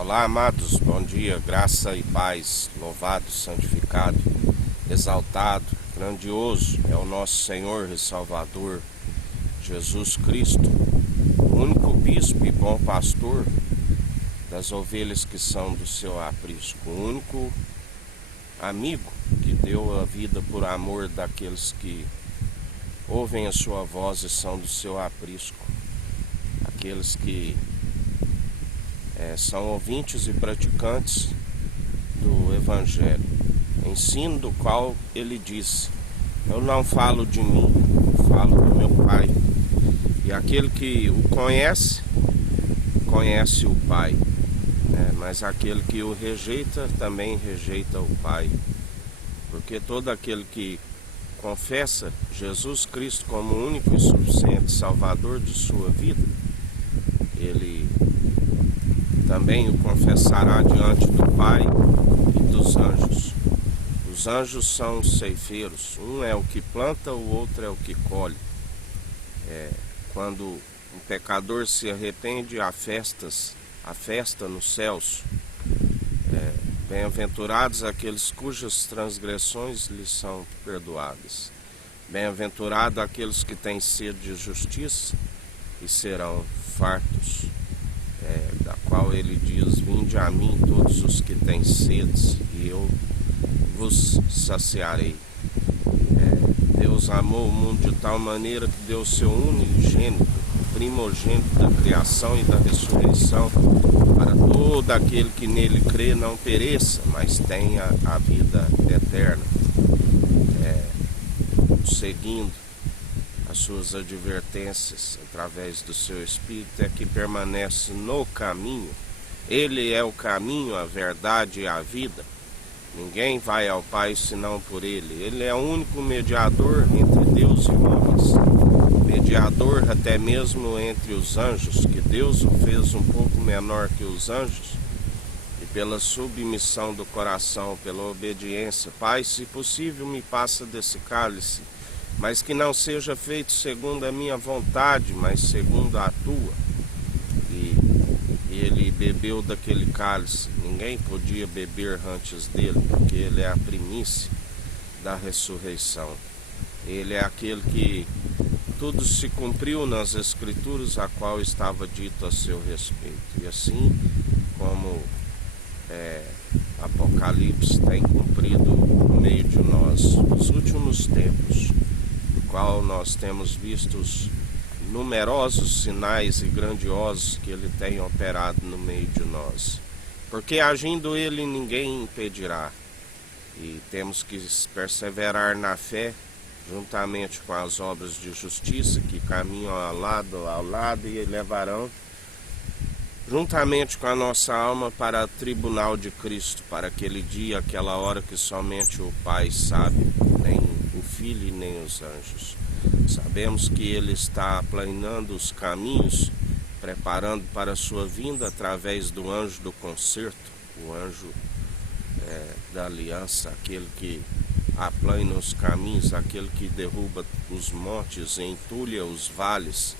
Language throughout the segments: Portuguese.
Olá, amados, bom dia, graça e paz, louvado, santificado, exaltado, grandioso é o nosso Senhor e Salvador, Jesus Cristo, o único bispo e bom pastor das ovelhas que são do seu aprisco, o único amigo que deu a vida por amor daqueles que ouvem a sua voz e são do seu aprisco, aqueles que são ouvintes e praticantes do Evangelho, ensino do qual ele disse: eu não falo de mim, eu falo do meu Pai, e aquele que o conhece, conhece o Pai, mas aquele que o rejeita, também rejeita o Pai, porque todo aquele que confessa Jesus Cristo como o único e suficiente Salvador de sua vida, ele também o confessará diante do Pai e dos anjos. Os anjos são os ceifeiros, um é o que planta, o outro é o que colhe. Quando um pecador se arrepende, há festa nos céus. Bem-aventurados aqueles cujas transgressões lhes são perdoadas. Bem-aventurados aqueles que têm sede de justiça e serão fartos. Da qual ele diz: vinde a mim todos os que têm sede, e eu vos saciarei. Deus amou o mundo de tal maneira que deu o seu unigênito, primogênito da criação e da ressurreição, para todo aquele que nele crê não pereça, mas tenha a vida eterna. Seguindo as suas advertências através do seu Espírito, é que permanece no caminho. Ele é o caminho, a verdade e a vida. Ninguém vai ao Pai senão por ele. Ele é o único mediador entre Deus e homens, mediador até mesmo entre os anjos, que Deus o fez um pouco menor que os anjos, e pela submissão do coração, pela obediência: Pai, se possível, me passa desse cálice, mas que não seja feito segundo a minha vontade, mas segundo a tua. E ele bebeu daquele cálice. Ninguém podia beber antes dele, porque ele é a primícia da ressurreição. Ele é aquele que tudo se cumpriu nas Escrituras, a qual estava dito a seu respeito. E assim como Apocalipse tem cumprido no meio de nós os últimos tempos, qual nós temos visto os numerosos sinais e grandiosos que ele tem operado no meio de nós, porque agindo ele ninguém impedirá, e temos que perseverar na fé juntamente com as obras de justiça que caminham ao lado e levarão juntamente com a nossa alma para o tribunal de Cristo, para aquele dia, aquela hora que somente o Pai sabe, nem o Filho e nem os anjos. Sabemos que ele está aplanando os caminhos, preparando para a sua vinda através do anjo do concerto, o anjo da aliança, aquele que aplana os caminhos, aquele que derruba os montes, entulha os vales,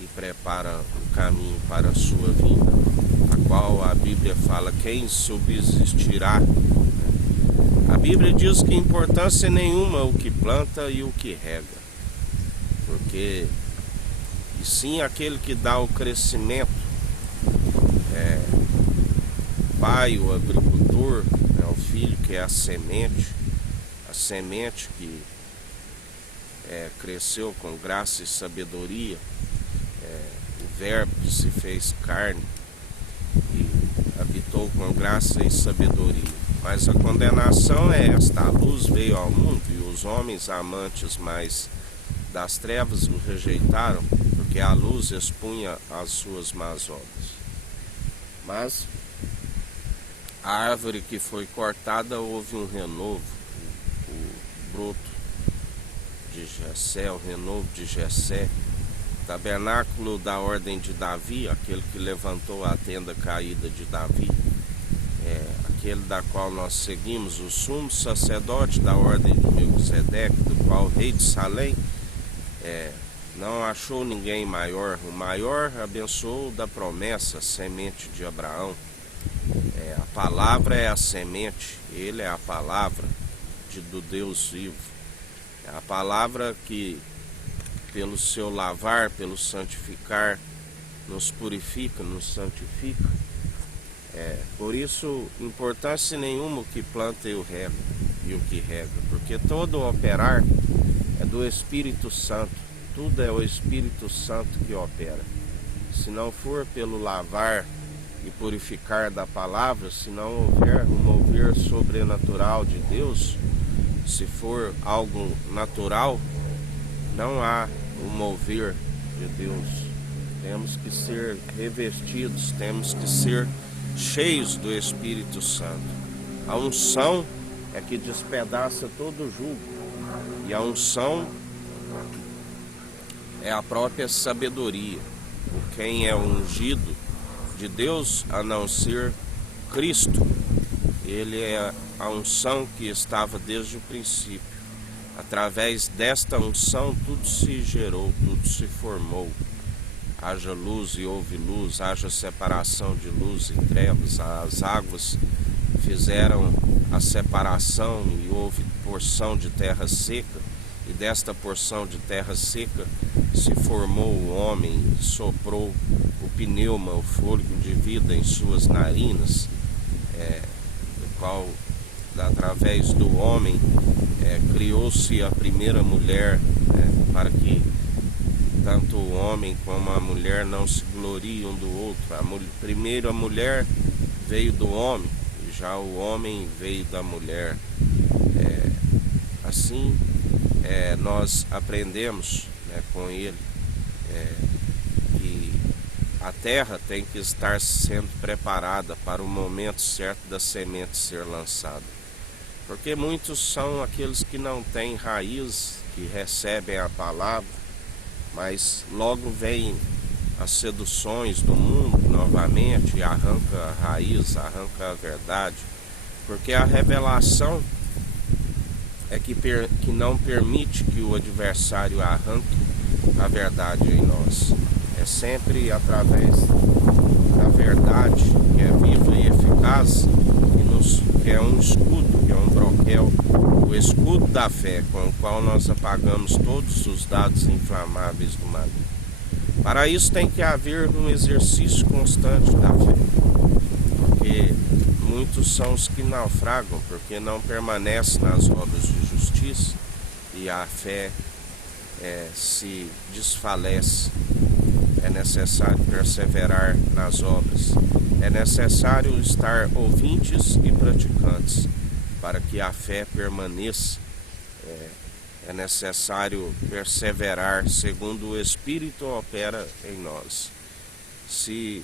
e prepara o caminho para a sua vinda, a qual a Bíblia fala: quem subsistirá? A Bíblia diz que importância nenhuma o que planta e o que rega, porque e sim aquele que dá o crescimento, o pai, o agricultor, o filho, que é a semente que cresceu com graça e sabedoria, o verbo que se fez carne e habitou com graça e sabedoria. Mas a condenação é esta: a luz veio ao mundo e os homens amantes mais das trevas o rejeitaram, porque a luz expunha as suas más obras. Mas a árvore que foi cortada, houve um renovo, o broto de Jessé, o renovo de Jessé, tabernáculo da ordem de Davi, aquele que levantou a tenda caída de Davi, aquele da qual nós seguimos, o sumo sacerdote da ordem de Melquisedeque, do qual o rei de Salém não achou ninguém maior. O maior abençoou da promessa, semente de Abraão. A palavra é a semente, ele é a palavra do Deus vivo. É a palavra que, pelo seu lavar, pelo santificar, nos purifica, nos santifica. Por isso, importância nenhuma o que planta e o que rega, porque todo operar é do Espírito Santo, tudo é o Espírito Santo que opera. Se não for pelo lavar e purificar da palavra, se não houver um mover sobrenatural de Deus, se for algo natural, não há o mover de Deus. Temos que ser revestidos, temos que ser cheios do Espírito Santo. A unção é que despedaça todo o jugo, e a unção é a própria sabedoria. Quem é ungido de Deus, a não ser Cristo, ele é a unção que estava desde o princípio. Através desta unção tudo se gerou, tudo se formou. Haja luz e houve luz, haja separação de luz e trevas. As águas fizeram a separação e houve porção de terra seca, e desta porção de terra seca se formou o homem, soprou o pneuma, o fôlego de vida em suas narinas, do qual, através do homem, criou-se a primeira mulher, para que tanto o homem como a mulher não se gloriem um do outro. A primeira mulher veio do homem, e já o homem veio da mulher. Assim, nós aprendemos, com ele, que a terra tem que estar sendo preparada para o momento certo da semente ser lançada. Porque muitos são aqueles que não têm raiz, que recebem a palavra, mas logo vêm as seduções do mundo novamente e arranca a raiz, arranca a verdade. Porque a revelação é que não permite que o adversário arranque a verdade em nós. É sempre através da verdade, que é viva e eficaz, que é um escudo, que é um broquel, o escudo da fé, com o qual nós apagamos todos os dados inflamáveis do maligno. Para isso tem que haver um exercício constante da fé, porque muitos são os que naufragam, porque não permanecem nas obras de justiça, e a fé se desfalece. É necessário perseverar nas obras, é necessário estar ouvintes e praticantes para que a fé permaneça. É necessário perseverar segundo o Espírito opera em nós. Se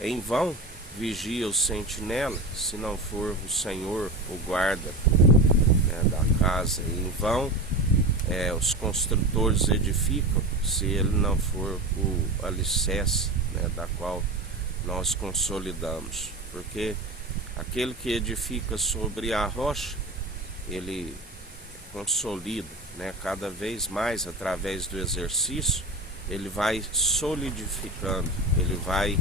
em vão vigia o sentinela, se não for o Senhor o guarda da casa, em vão os construtores edificam, se ele não for o alicerce, da qual nós consolidamos. Porque aquele que edifica sobre a rocha, ele consolida, cada vez mais através do exercício, ele vai solidificando, ele vai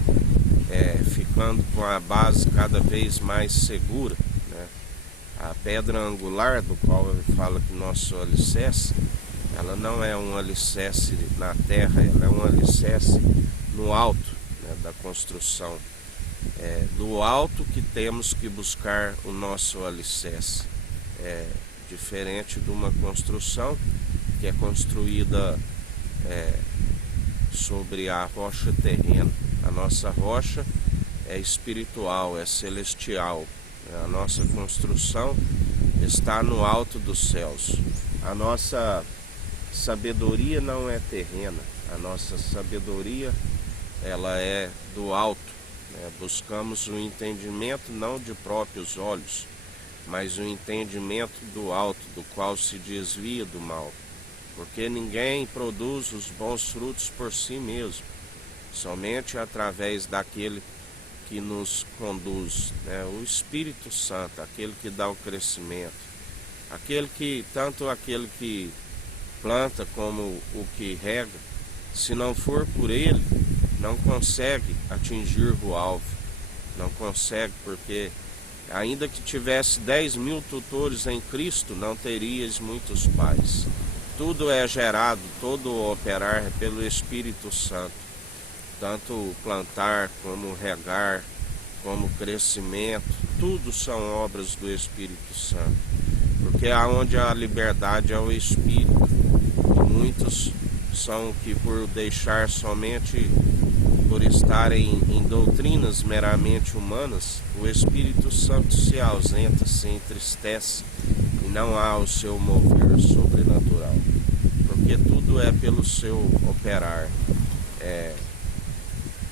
ficando com a base cada vez mais segura. A pedra angular, do qual ele fala que nosso alicerce, ela não é um alicerce na terra, ela é um alicerce no alto, da construção. Do alto que temos que buscar o nosso alicerce. Diferente de uma construção que é construída sobre a rocha terrena. A nossa rocha é espiritual, é celestial. A nossa construção está no alto dos céus. A nossa sabedoria não é terrena. A nossa sabedoria, ela é do alto. Buscamos o entendimento não de próprios olhos, mas o entendimento do alto, do qual se desvia do mal. Porque ninguém produz os bons frutos por si mesmo, somente através daquele que nos conduz, o Espírito Santo, aquele que dá o crescimento, aquele que planta como o que rega, se não for por ele, não consegue atingir o alvo. Não consegue, porque ainda que tivesse 10.000 tutores em Cristo, não terias muitos pais. Tudo é gerado, todo o operar é pelo Espírito Santo. Tanto plantar, como regar, como crescimento, tudo são obras do Espírito Santo. Porque aonde há liberdade é o Espírito. E muitos são que por deixar somente, por estarem em doutrinas meramente humanas, o Espírito Santo se ausenta, se entristece e não há o seu mover sobrenatural. Porque tudo é pelo seu operar.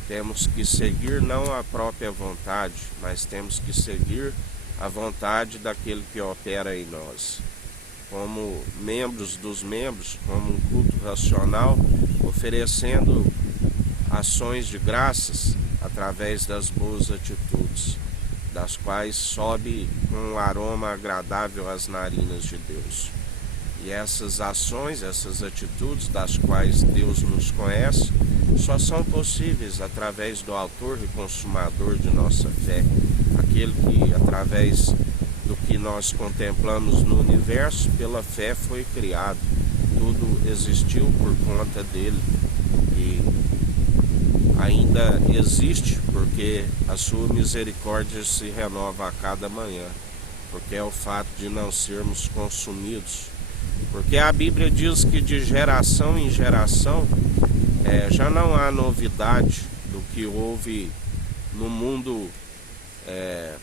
Temos que seguir não a própria vontade, mas temos que seguir a vontade daquele que opera em nós. Como membros dos membros, como um culto racional, oferecendo ações de graças através das boas atitudes, das quais sobe um aroma agradável às narinas de Deus. E essas ações, essas atitudes das quais Deus nos conhece, só são possíveis através do autor e consumador de nossa fé, aquele que, através do que nós contemplamos no universo, pela fé foi criado. Tudo existiu por conta dele e ainda existe porque a sua misericórdia se renova a cada manhã, porque é o fato de não sermos consumidos. Porque a Bíblia diz que de geração em geração já não há novidade do que houve no mundo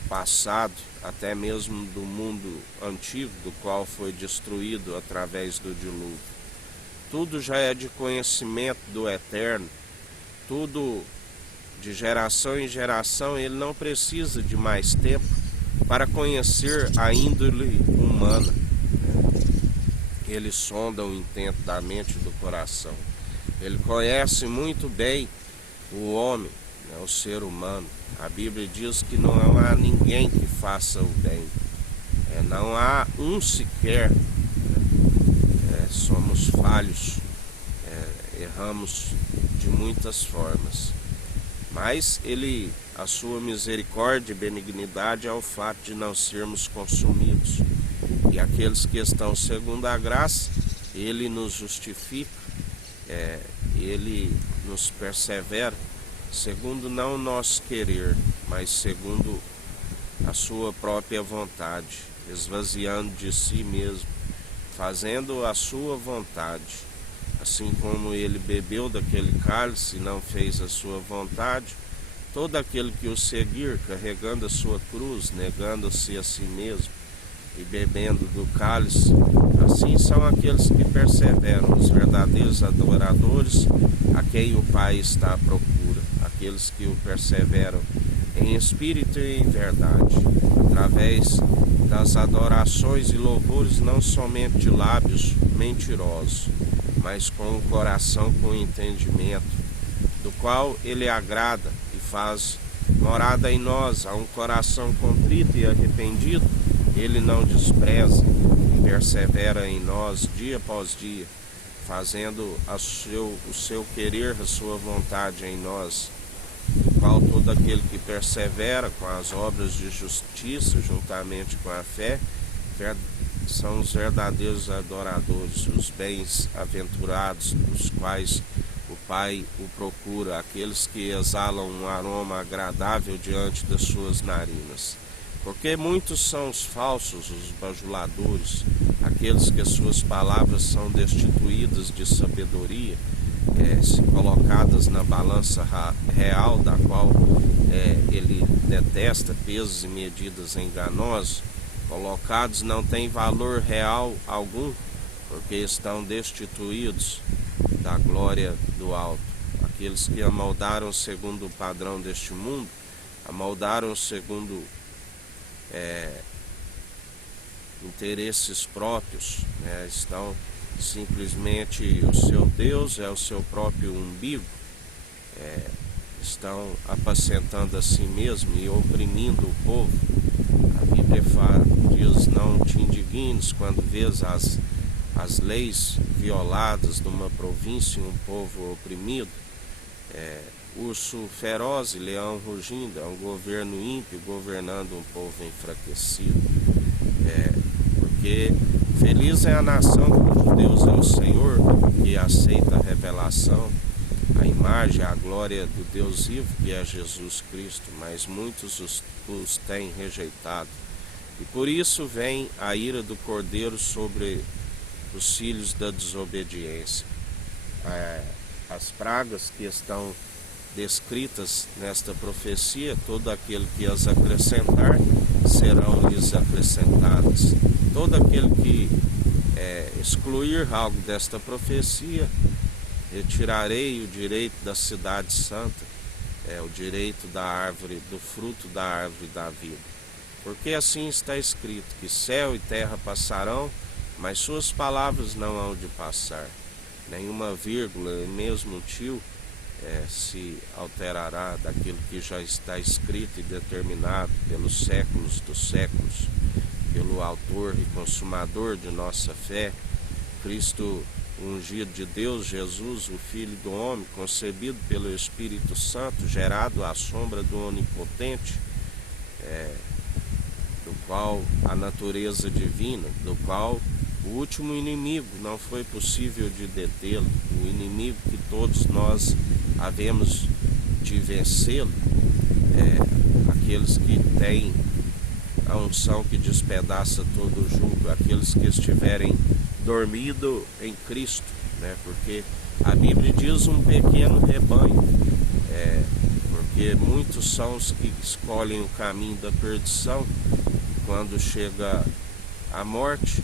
passado, até mesmo do mundo antigo, do qual foi destruído através do dilúvio. Tudo já é de conhecimento do Eterno, tudo de geração em geração. Ele não precisa de mais tempo para conhecer a índole humana. Ele sonda o intento da mente e do coração. Ele conhece muito bem o homem, o ser humano. A Bíblia diz que não há ninguém que faça o bem. Não há um sequer. Somos falhos. Erramos de muitas formas. Mas a sua misericórdia e benignidade é o fato de não sermos consumidos. E aqueles que estão segundo a graça, ele nos justifica, ele nos persevera, segundo não o nosso querer, mas segundo a sua própria vontade, esvaziando de si mesmo, fazendo a sua vontade. Assim como ele bebeu daquele cálice e não fez a sua vontade, todo aquele que o seguir, carregando a sua cruz, negando-se a si mesmo, e bebendo do cálice, assim são aqueles que perseveram, os verdadeiros adoradores, a quem o Pai está à procura, aqueles que o perseveram em espírito e em verdade, através das adorações e louvores não somente de lábios mentirosos, mas com o coração com entendimento, do qual ele agrada e faz morada em nós. A um coração contrito e arrependido ele não despreza e persevera em nós dia após dia, fazendo o seu querer, a sua vontade em nós, do qual todo aquele que persevera com as obras de justiça, juntamente com a fé, são os verdadeiros adoradores, os bem-aventurados, os quais o Pai o procura, aqueles que exalam um aroma agradável diante das suas narinas. Porque muitos são os falsos, os bajuladores, aqueles que as suas palavras são destituídas de sabedoria, se colocadas na balança real, da qual ele detesta, pesos e medidas enganosos, colocados não têm valor real algum, porque estão destituídos da glória do alto. Aqueles que amoldaram segundo o padrão deste mundo, amoldaram segundo interesses próprios, estão simplesmente, o seu Deus é o seu próprio umbigo, estão apacentando a si mesmo e oprimindo o povo. A Bíblia diz: não te indignes quando vês as leis violadas de uma província e um povo oprimido. Urso feroz e leão rugindo, é um governo ímpio governando um povo enfraquecido. Porque feliz é a nação cujo Deus é o Senhor, que aceita a revelação, a imagem, a glória do Deus vivo, que é Jesus Cristo, mas muitos os têm rejeitado. E por isso vem a ira do Cordeiro sobre os filhos da desobediência. As pragas que estão descritas nesta profecia, todo aquele que as acrescentar, serão-lhes acrescentadas. Todo aquele que excluir algo desta profecia, retirarei o direito da cidade santa, o direito da árvore, do fruto da árvore da vida. Porque assim está escrito, que céu e terra passarão, mas suas palavras não hão de passar. Nenhuma vírgula, mesmo um tio, se alterará daquilo que já está escrito e determinado pelos séculos dos séculos, pelo autor e consumador de nossa fé, Cristo ungido de Deus, Jesus, o Filho do homem, concebido pelo Espírito Santo, gerado à sombra do Onipotente, do qual a natureza divina, do qual o último inimigo não foi possível de detê-lo, o inimigo que todos nós havemos de vencê-lo, aqueles que têm a unção que despedaça todo o jugo, aqueles que estiverem dormido em Cristo, porque a Bíblia diz um pequeno rebanho, porque muitos são os que escolhem o caminho da perdição. Quando chega a morte,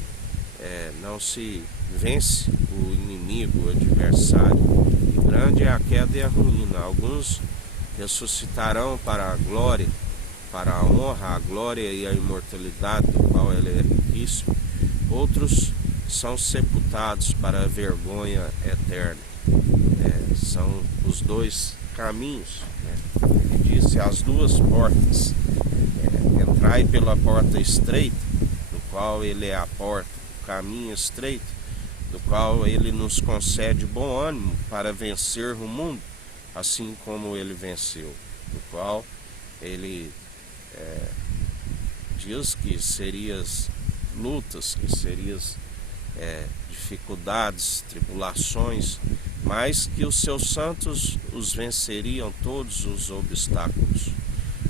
não se vence o inimigo, o adversário, e grande é a queda e a ruína. Alguns ressuscitarão para a glória, para a honra, a glória e a imortalidade, do qual ele é riquíssimo. Outros são sepultados para a vergonha eterna. São os dois caminhos. Ele disse as duas portas. Entrai pela porta estreita, do qual ele é a porta, o caminho estreito, do qual ele nos concede bom ânimo para vencer o mundo, assim como ele venceu, do qual ele diz que serias lutas, que serias dificuldades, tribulações, mas que os seus santos os venceriam todos os obstáculos,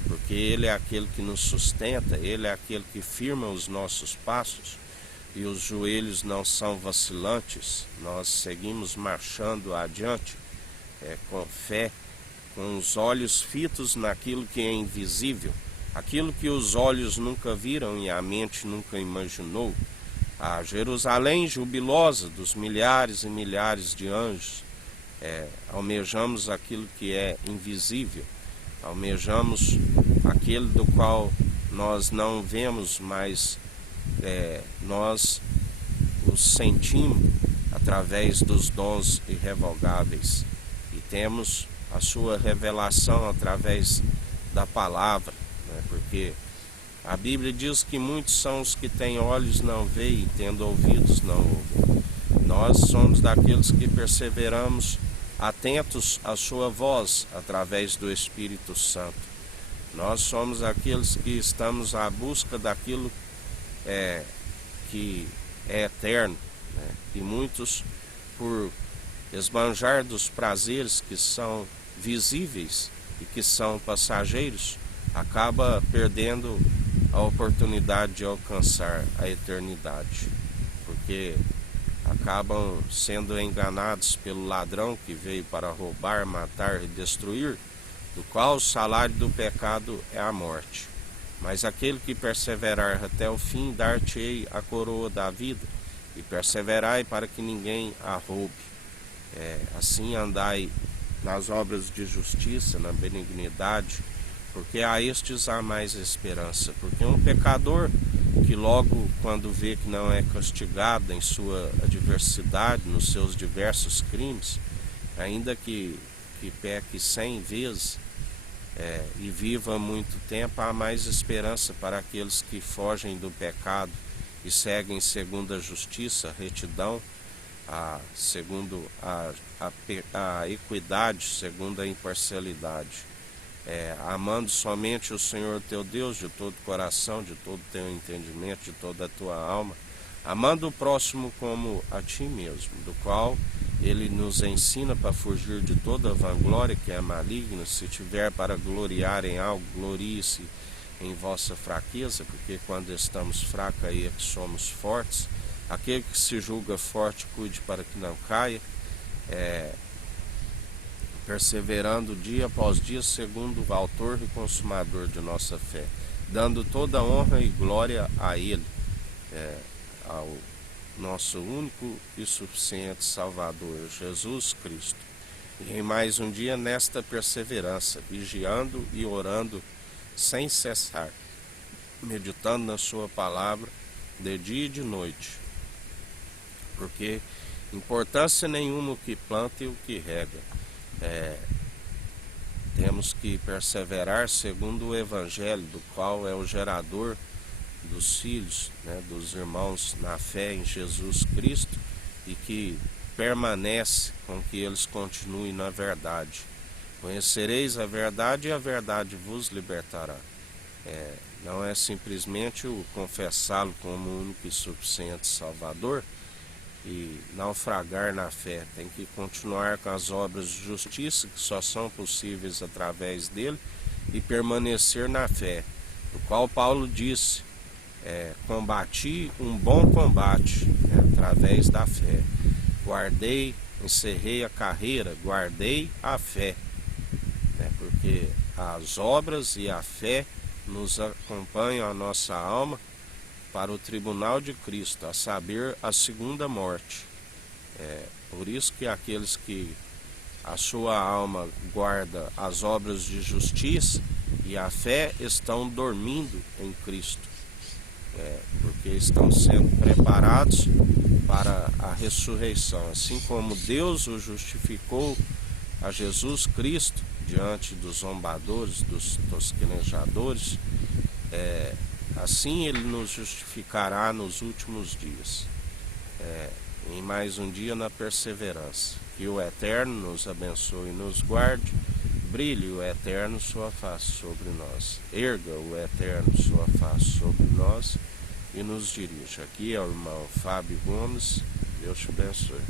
porque ele é aquele que nos sustenta, ele é aquele que firma os nossos passos, e os joelhos não são vacilantes. Nós seguimos marchando adiante com fé, com os olhos fitos naquilo que é invisível, aquilo que os olhos nunca viram e a mente nunca imaginou. A Jerusalém jubilosa dos milhares e milhares de anjos, almejamos aquilo que é invisível, almejamos aquele do qual nós não vemos, mas nós os sentimos através dos dons irrevogáveis, e temos a sua revelação através da palavra, porque a Bíblia diz que muitos são os que têm olhos não veem e tendo ouvidos não ouvem. Nós somos daqueles que perseveramos atentos à sua voz através do Espírito Santo. Nós somos aqueles que estamos à busca daquilo que é eterno, e muitos, por esbanjar dos prazeres que são visíveis e que são passageiros, acaba perdendo a oportunidade de alcançar a eternidade, porque acabam sendo enganados pelo ladrão que veio para roubar, matar e destruir, do qual o salário do pecado é a morte. Mas aquele que perseverar até o fim, dar-te-ei a coroa da vida, e perseverai para que ninguém a roube. Assim andai nas obras de justiça, na benignidade, porque a estes há mais esperança. Porque um pecador que logo, quando vê que não é castigado em sua adversidade, nos seus diversos crimes, ainda que peque 100 vezes e viva muito tempo, há mais esperança para aqueles que fogem do pecado e seguem segundo a justiça, a retidão, segundo a equidade, segundo a imparcialidade, amando somente o Senhor teu Deus de todo o coração, de todo o teu entendimento, de toda a tua alma, amando o próximo como a ti mesmo, do qual ele nos ensina para fugir de toda vanglória que é maligna. Se tiver para gloriar em algo, glorie-se em vossa fraqueza, porque quando estamos fracos aí é que somos fortes. Aquele que se julga forte, cuide para que não caia, perseverando dia após dia, segundo o autor e consumador de nossa fé, dando toda honra e glória a Ele, ao nosso único e suficiente Salvador, Jesus Cristo. E em mais um dia nesta perseverança, vigiando e orando sem cessar, meditando na sua palavra de dia e de noite, porque importância nenhuma o que planta e o que rega. Temos que perseverar segundo o Evangelho, do qual é o gerador dos filhos, dos irmãos na fé em Jesus Cristo, e que permanece com que eles continuem na verdade. Conhecereis a verdade e a verdade vos libertará. Não é simplesmente o confessá-lo como o único e suficiente Salvador e naufragar na fé. Tem que continuar com as obras de justiça que só são possíveis através dele e permanecer na fé, do qual Paulo disse: combati um bom combate, através da fé. Guardei, encerrei a carreira, guardei a fé, porque as obras e a fé nos acompanham a nossa alma para o tribunal de Cristo, a saber, a segunda morte. Por isso que aqueles que a sua alma guarda as obras de justiça e a fé estão dormindo em Cristo, porque estão sendo preparados para a ressurreição. Assim como Deus o justificou a Jesus Cristo diante dos zombadores, dos tosquenejadores, assim ele nos justificará nos últimos dias, em mais um dia na perseverança. Que o Eterno nos abençoe e nos guarde. Brilhe o Eterno sua face sobre nós. Erga o Eterno sua face sobre nós e nos dirija. Aqui é o irmão Fábio Gomes. Deus te abençoe.